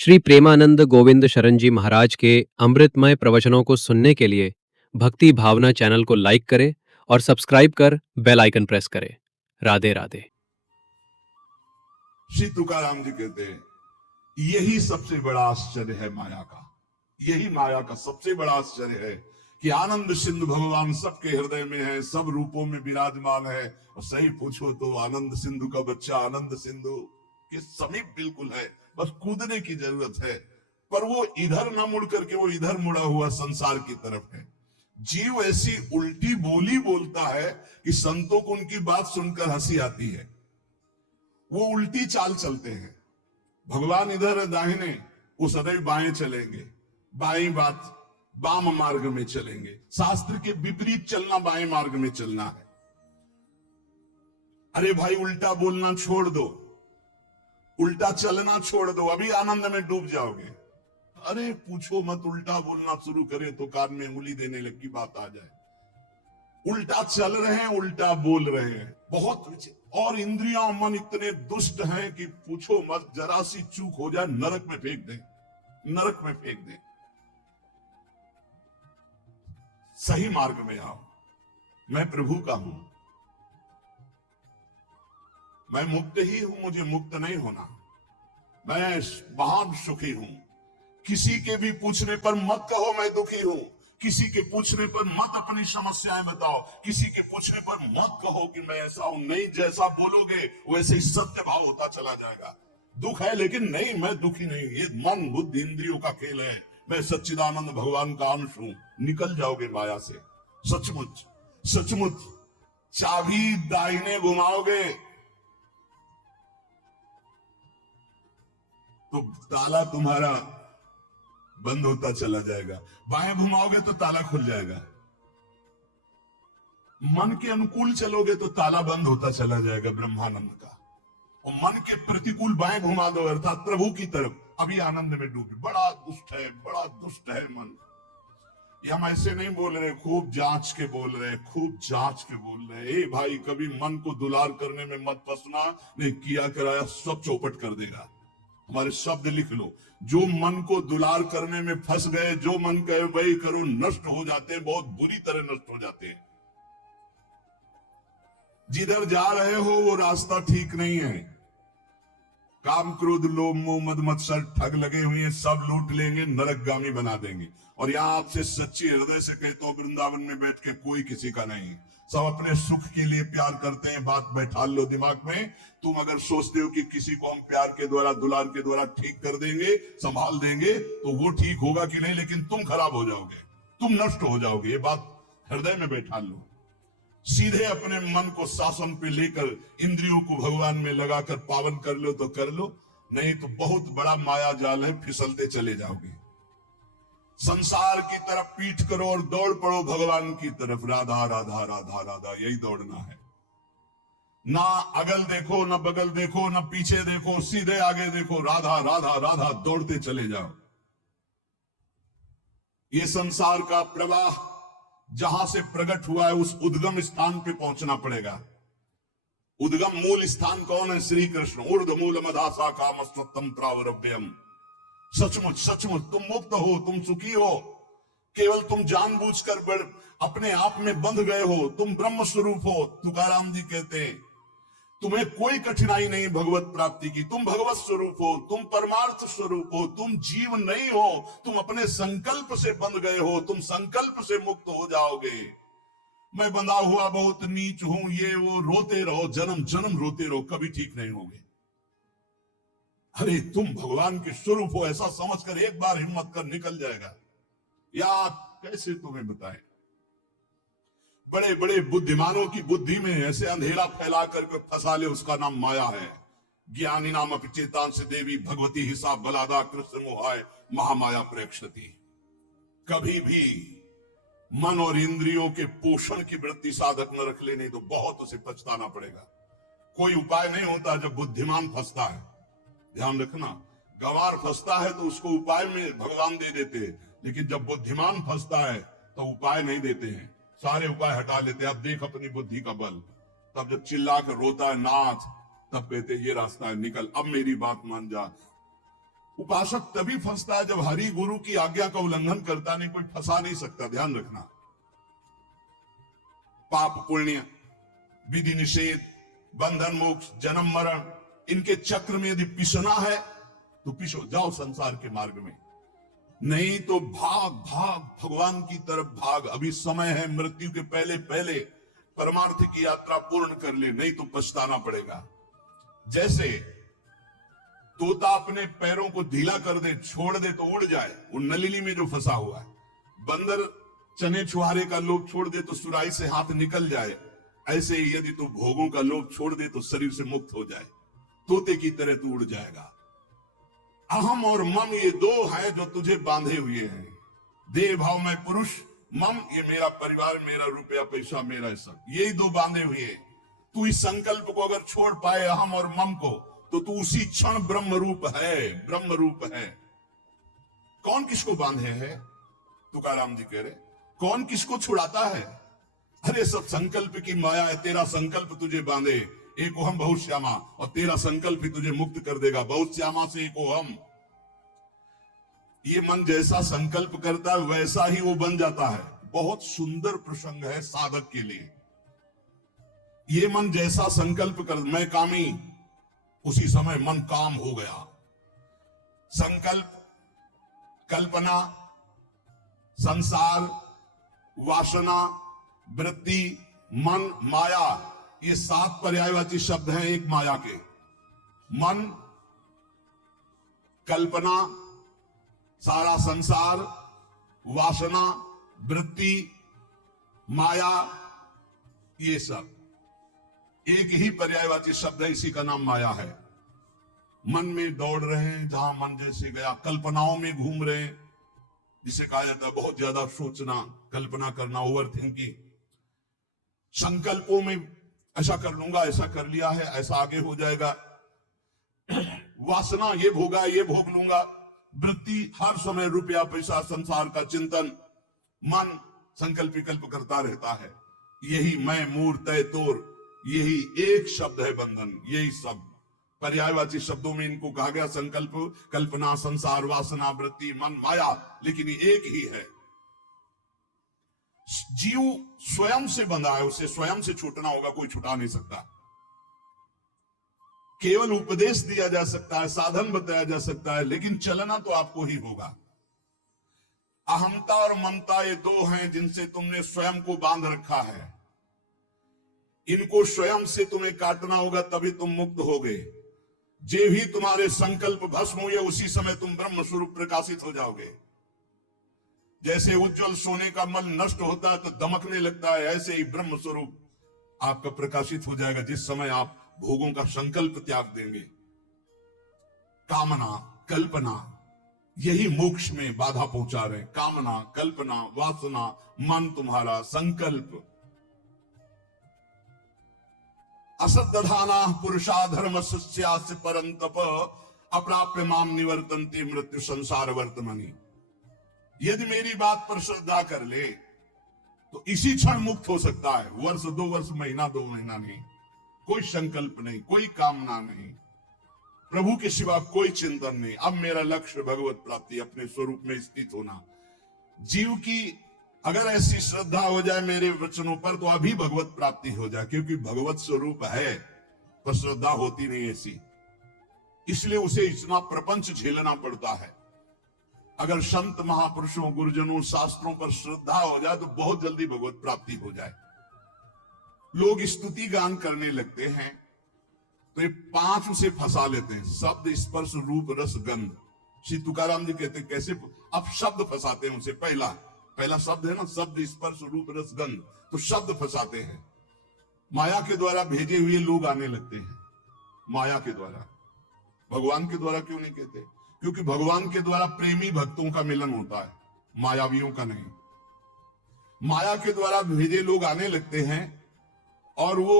श्री प्रेमानंद गोविंद शरण जी महाराज के अमृतमय प्रवचनों को सुनने के लिए भक्ति भावना चैनल को लाइक करें और सब्सक्राइब कर बेल आइकन प्रेस करें। राधे राधे। श्री तुकाराम जी कहते हैं यही सबसे बड़ा आश्चर्य है माया का। यही माया का सबसे बड़ा आश्चर्य है कि आनंद सिंधु भगवान सबके हृदय में है, सब रूपों में विराजमान है। और सही पूछो तो आनंद सिंधु का बच्चा आनंद सिंधु के समीप बिल्कुल है, बस कूदने की जरूरत है। पर वो इधर ना मुड़ करके वो इधर मुड़ा हुआ संसार की तरफ है। जीव ऐसी उल्टी बोली बोलता है कि संतों को उनकी बात सुनकर हंसी आती है। वो उल्टी चाल चलते हैं। भगवान इधर है दाहिने, वो सदैव बाएं चलेंगे। बाएं बात वाम मार्ग में चलेंगे। शास्त्र के विपरीत चलना बाएं मार्ग में चलना है। अरे भाई उल्टा बोलना छोड़ दो, उल्टा चलना छोड़ दो, अभी आनंद में डूब जाओगे। अरे पूछो मत, उल्टा बोलना शुरू करे तो कान में उंगली देने लग की बात आ जाए। उल्टा चल रहे हैं, उल्टा बोल रहे हैं, बहुत। और इंद्रियां और मन इतने दुष्ट हैं कि पूछो मत, जरा सी चूक हो जाए नरक में फेंक दें, नरक में फेंक दें। सही मार्ग में आओ। मैं प्रभु का हूं, मैं मुक्त ही हूं, मुझे मुक्त नहीं होना। मैं महान सुखी हूं। किसी के भी पूछने पर मत कहो मैं दुखी हूं। किसी के पूछने पर मत अपनी समस्याएं बताओ। किसी के पूछने पर मत कहो कि मैं ऐसा हूं। नहीं, जैसा बोलोगे वैसे ही सत्य भाव होता चला जाएगा। दुख है लेकिन नहीं, मैं दुखी नहीं। ये मन बुद्धि इंद्रियों का खेल है। मैं सच्चिदानंद भगवान का अंश हूं। निकल जाओगे माया से। सचमुच सचमुच चाबी दाहिने घुमाओगे तो ताला तुम्हारा बंद होता चला जाएगा। बाएं घुमाओगे तो ताला खुल जाएगा। मन के अनुकूल चलोगे तो ताला बंद होता चला जाएगा ब्रह्मानंद का। और मन के प्रतिकूल बाएं घुमा दो अर्थात प्रभु की तरफ, अभी आनंद में डूबे। बड़ा दुष्ट है, बड़ा दुष्ट है मन। ये हम ऐसे नहीं बोल रहे, खूब जांच के बोल रहे, खूब जांच के बोल रहे। ए भाई, कभी मन को दुलार करने में मत फंसना, नहीं किया कराया सब चौपट कर देगा। हमारे शब्द लिख लो। जो मन को दुलार करने में फंस गए, जो मन कहे वही करो, नष्ट हो जाते हैं, बहुत बुरी तरह नष्ट हो जाते हैं। जिधर जा रहे हो वो रास्ता ठीक नहीं है। काम क्रोध लोभ मोह मद मत्सर ठग लगे हुए हैं, सब लूट लेंगे, नरकगामी बना देंगे। और यहां आपसे सच्ची हृदय से कहता हूं, वृंदावन में बैठ के कोई किसी का नहीं। सब अपने सुख के लिए प्यार करते हैं। बात बैठा लो दिमाग में। तुम अगर सोचते हो कि किसी को हम प्यार के द्वारा दुलार के द्वारा ठीक कर देंगे, संभाल देंगे, तो वो ठीक होगा कि नहीं, लेकिन तुम खराब हो जाओगे, तुम नष्ट हो जाओगे। ये बात हृदय में बैठा लो। सीधे अपने मन को शासन पे लेकर इंद्रियों को भगवान में लगाकर पावन कर लो तो कर लो, नहीं तो बहुत बड़ा माया जाल है, फिसलते चले जाओगे। संसार की तरफ पीठ करो और दौड़ पड़ो भगवान की तरफ। राधा राधा राधा राधा, यही दौड़ना है। ना अगल देखो, ना बगल देखो, ना पीछे देखो, सीधे आगे देखो। राधा राधा राधा, दौड़ते चले जाओ। ये संसार का प्रवाह जहां से प्रकट हुआ है उस उद्गम स्थान पे पहुंचना पड़ेगा। उद्गम मूल स्थान कौन है? श्री कृष्ण। ऊर्ध्व मूल मधासा काम स्वत्तम प्रावरभ्यम। सचमुच सचमुच तुम मुक्त हो, तुम सुखी हो। केवल तुम जानबूझकर अपने आप में बंध गए हो। तुम ब्रह्म स्वरूप हो। तुकाराम जी कहते हैं तुम्हें कोई कठिनाई नहीं भगवत प्राप्ति की। तुम भगवत स्वरूप हो, तुम परमार्थ स्वरूप हो, तुम जीव नहीं हो। तुम अपने संकल्प से बंध गए हो, तुम संकल्प से मुक्त हो जाओगे। मैं बंधा हुआ बहुत नीच हूं, ये वो, रोते रहो, जन्म जन्म रोते रहो, कभी ठीक नहीं होगे। अरे तुम भगवान के स्वरूप हो, ऐसा समझकर एक बार हिम्मत कर निकल जाएगा। या कैसे तुम्हें बताएं, बड़े बड़े बुद्धिमानों की बुद्धि में ऐसे अंधेरा फैला करके फंसा ले, उसका नाम माया है। ज्ञानी नाम अपचेतान से देवी भगवती हिसाब बलादा कृष्ण मोहाय महामाया प्रेक्षती। कभी भी मन और इंद्रियों के पोषण की वृत्ति साधक न रख ले, नहीं तो बहुत उसे पछताना पड़ेगा। कोई उपाय नहीं होता जब बुद्धिमान फंसता है। ध्यान रखना, गंवार फंसता है तो उसको उपाय में भगवान दे देते हैं, लेकिन जब बुद्धिमान फंसता है तो उपाय नहीं देते हैं, सारे उपाय हटा लेते हैं। अब देख अपनी बुद्धि का बल। तब जब चिल्ला कर रोता है नाथ, तब कहते ये रास्ता है, निकल, अब मेरी बात मान जा। उपासक तभी फंसता है जब हरि गुरु की आज्ञा का उल्लंघन करता, नहीं कोई फंसा नहीं सकता। ध्यान रखना, पाप पुण्य, विधि निषेध, बंधन मोक्ष, जन्म मरण, इनके चक्र में यदि पिसना है तो पिसो, जाओ संसार के मार्ग में। नहीं तो भाग भाग भगवान की तरफ भाग। अभी समय है, मृत्यु के पहले पहले परमार्थ की यात्रा पूर्ण कर ले, नहीं तो पछताना पड़ेगा। जैसे तोता अपने पैरों को ढीला कर दे, छोड़ दे तो उड़ जाए, वो नलिनी में जो फंसा हुआ है। बंदर चने छुहारे का लोभ छोड़ दे तो सुराही से हाथ निकल जाए, ऐसे ही यदि तू भोगों का लोभ छोड़ दे तो शरीर से मुक्त हो जाए, तोते की तरह तू उड़ जाएगा। अहम और मम ये दो हैं जो तुझे बांधे हुए हैं। देह भाव में पुरुष, मम ये मेरा परिवार, मेरा रुपया पैसा, मेरा सब, यही दो बांधे हुए हैं। तू इस संकल्प को अगर छोड़ पाए, अहम और मम को, तो तू उसी क्षण ब्रह्म रूप है, ब्रह्म रूप है। कौन किसको बांधे है? तुकाराम जी कह रहे, कौन किसको छुड़ाता है? अरे सब संकल्प की माया है। तेरा संकल्प तुझे बांधे, एक ओहम बहुत श्यामा, और तेरा संकल्प ही तुझे मुक्त कर देगा। बहुत श्यामा से एक ओहम। ये मन जैसा संकल्प करता है वैसा ही वो बन जाता है। बहुत सुंदर प्रसंग है साधक के लिए। ये मन जैसा संकल्प कर, मैं कामी, उसी समय मन काम हो गया। संकल्प, कल्पना, संसार, वासना, वृत्ति, मन, माया, ये 7 पर्यायवाची शब्द हैं एक माया के। मन, कल्पना, सारा संसार, वासना, वृत्ति, माया, ये सब एक ही पर्यायवाची शब्द है, इसी का नाम माया है। मन में दौड़ रहे हैं, जहां मन जैसे गया, कल्पनाओं में घूम रहे हैं, जिसे कहा जाता है बहुत ज्यादा सोचना, कल्पना करना, ओवर थिंकिंग। संकल्पों में ऐसा कर लूंगा, ऐसा कर लिया है, ऐसा आगे हो जाएगा। वासना, ये भोगा, ये भोग लूंगा। वृत्ति, हर समय रुपया पैसा संसार का चिंतन। मन संकल्प विकल्प करता रहता है। यही मैं मूर तय तोर, यही एक शब्द है बंधन। यही सब पर्यायवाची शब्दों में इनको कहा गया, संकल्प, कल्पना, संसार, वासना, वृत्ति, मन, माया, लेकिन ये एक ही है। जीव स्वयं से बंधा है, उसे स्वयं से छूटना होगा, कोई छुटा नहीं सकता। केवल उपदेश दिया जा सकता है, साधन बताया जा सकता है, लेकिन चलना तो आपको ही होगा। अहमता और ममता ये दो हैं जिनसे तुमने स्वयं को बांध रखा है। इनको स्वयं से तुम्हें काटना होगा, तभी तुम मुक्त होगे। जे भी तुम्हारे संकल्प भस्म हुए, उसी समय तुम ब्रह्म स्वरूप प्रकाशित हो जाओगे। जैसे उज्जवल सोने का मल नष्ट होता है तो दमकने लगता है, ऐसे ही ब्रह्म स्वरूप आपका प्रकाशित हो जाएगा जिस समय आप भोगों का संकल्प त्याग देंगे। कामना, कल्पना, यही मोक्ष में बाधा पहुंचा रहे। कामना, कल्पना, वासना, मन तुम्हारा, संकल्प। असद्दधाना पुरुषा धर्म सस्यास्य परंतप, अप्राप्य माम निवर्तन्ते मृत्यु संसार वर्तमनि। यदि मेरी बात पर श्रद्धा कर ले तो इसी क्षण मुक्त हो सकता है। वर्ष 2 वर्ष, महीना 2 महीना नहीं, कोई संकल्प नहीं, कोई कामना नहीं, प्रभु के सिवा कोई चिंतन नहीं। अब मेरा लक्ष्य भगवत प्राप्ति, अपने स्वरूप में स्थित होना। जीव की अगर ऐसी श्रद्धा हो जाए मेरे वचनों पर तो अभी भगवत प्राप्ति हो जाए, क्योंकि भगवत स्वरूप है पर श्रद्धा होती नहीं ऐसी, इसलिए उसे इतना प्रपंच झेलना पड़ता है। अगर संत महापुरुषों, गुरुजनों, शास्त्रों पर श्रद्धा हो जाए तो बहुत जल्दी भगवत प्राप्ति हो जाए। लोग स्तुति गान करने लगते हैं तो ये 5 उसे फंसा लेते हैं, शब्द, स्पर्श, रूप, रस, गंध। श्री तुकाराम जी कहते हैं कैसे, अब शब्द फंसाते हैं उसे। पहला शब्द है ना, शब्द, स्पर्श, रूप, रस, गंध, तो शब्द फंसाते हैं। माया के द्वारा भेजे हुए लोग आने लगते हैं, माया के द्वारा। भगवान के द्वारा क्यों नहीं कहते? क्योंकि भगवान के द्वारा प्रेमी भक्तों का मिलन होता है, मायावियों का नहीं। माया के द्वारा भेजे लोग आने लगते हैं और वो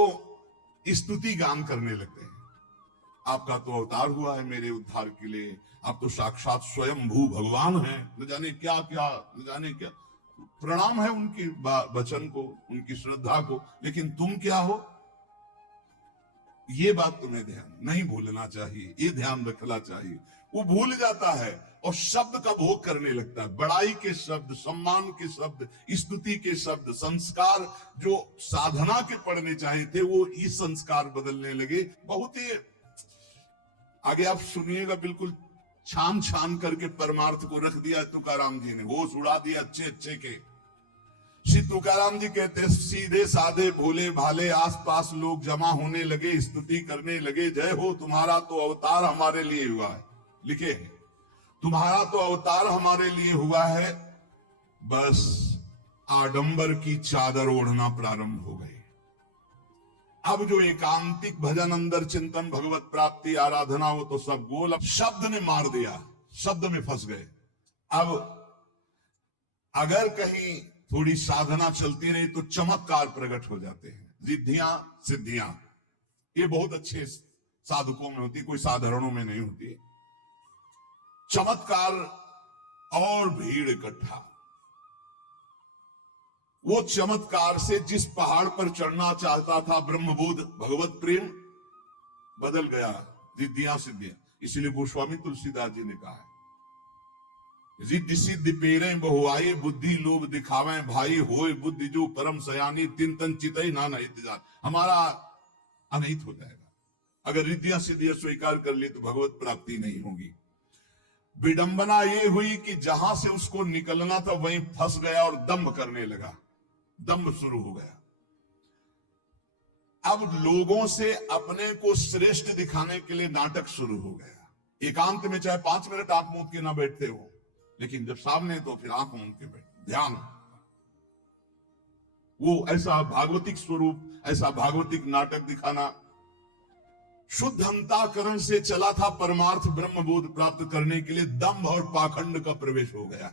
स्तुति गान करने लगते हैं। आपका तो अवतार हुआ है मेरे उद्धार के लिए, आप तो साक्षात स्वयं भू भगवान हैं, न जाने क्या क्या, न जाने क्या। प्रणाम है उनके वचन को, उनकी श्रद्धा को, लेकिन तुम क्या हो? ये बात तुम्हें ध्यान नहीं भूलना चाहिए, ये ध्यान रखना चाहिए। वो भूल जाता है और शब्द का भोग करने लगता है, बड़ाई के शब्द, सम्मान के शब्द, स्तुति के शब्द, संस्कार जो साधना के पढ़ने चाहे थे वो इस संस्कार बदलने लगे। बहुत ही आगे आप सुनिएगा, बिल्कुल छान छान करके परमार्थ को रख दिया तुकाराम जी ने, होश उड़ा दिया अच्छे अच्छे के। श्री तुकाराम जी कहते हैं, सीधे साधे भोले भाले आसपास लोग जमा होने लगे, स्तुति करने लगे, जय हो तुम्हारा तो अवतार हमारे लिए हुआ है। लिखे हैं, तुम्हारा तो अवतार हमारे लिए हुआ है। बस आडंबर की चादर ओढ़ना प्रारंभ हो गई। अब जो एकांतिक भजन, अंदर चिंतन, भगवत प्राप्ति, आराधना, वो तो सब गोल। अब शब्द ने मार दिया, शब्द में फंस गए। अब अगर कहीं थोड़ी साधना चलती रही तो चमत्कार प्रकट हो जाते हैं, रिद्धियां सिद्धियां। ये बहुत अच्छे साधकों में होती, कोई साधारणों में नहीं होती। चमत्कार और भीड़ इकट्ठा। वो चमत्कार से जिस पहाड़ पर चढ़ना चाहता था ब्रह्मबोध भगवत प्रेम, बदल गया रिद्धियां सिद्धियां। इसलिए गोस्वामी तुलसीदास जी ने कहा है, रिद्धि सिद्धि पेरे बहुआई, बुद्धि लोभ दिखावे भाई, होए बुद्धि जो परम सयानी, तिन तन चितई नाना इंतजार। हमारा अनहित हो जाएगा अगर रिद्धियां सिद्धियां स्वीकार कर ली तो भगवत प्राप्ति नहीं होगी। विडंबना ये हुई कि जहां से उसको निकलना था वहीं फंस गया और दंभ करने लगा, दंभ शुरू हो गया। अब लोगों से अपने को श्रेष्ठ दिखाने के लिए नाटक शुरू हो गया। एकांत में चाहे 5 मिनट आंख मूंद के ना बैठते हो, लेकिन जब सामने तो फिर आंख मूंद के बैठ, ध्यान। वो ऐसा भागवतिक स्वरूप, ऐसा भागवतिक नाटक दिखाना। शुद्ध अंतःकरण से चला था परमार्थ ब्रह्मबोध प्राप्त करने के लिए, दंभ और पाखंड का प्रवेश हो गया।